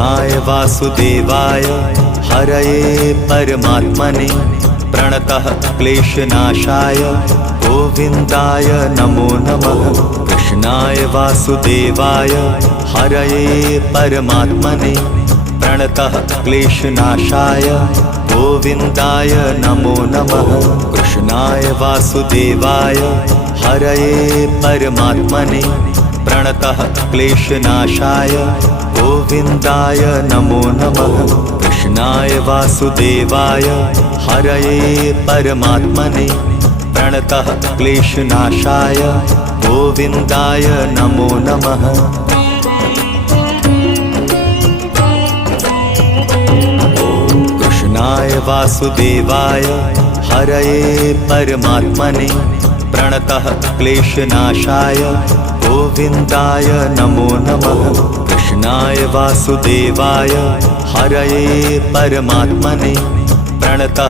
वासुदेवाय हरये परमात्मने प्रणतः क्लेशनाशाय गोविन्दाय नमो नमः। कृष्णाय वासुदेवाय हरये परमात्मने प्रणतः क्लेशनाशाय गोविन्दाय नमो नमः। कृष्णाय वासुदेवाय हरये परमात्मने प्रणतः क्लेशनाशाय गोविन्दाय नमो नमः। कृष्णाय वासुदेवाय हरये परमात्मने प्रणतः क्लेशनाशाय गोविन्दाय नमो नमः। कृष्णाय वासुदेवाय हरये परमात्मने प्रणतः क्लेशनाशाय गोविन्दाय नमो नमः। कृष्णाय वासुदेवाय हरये परमात्मने प्रणतः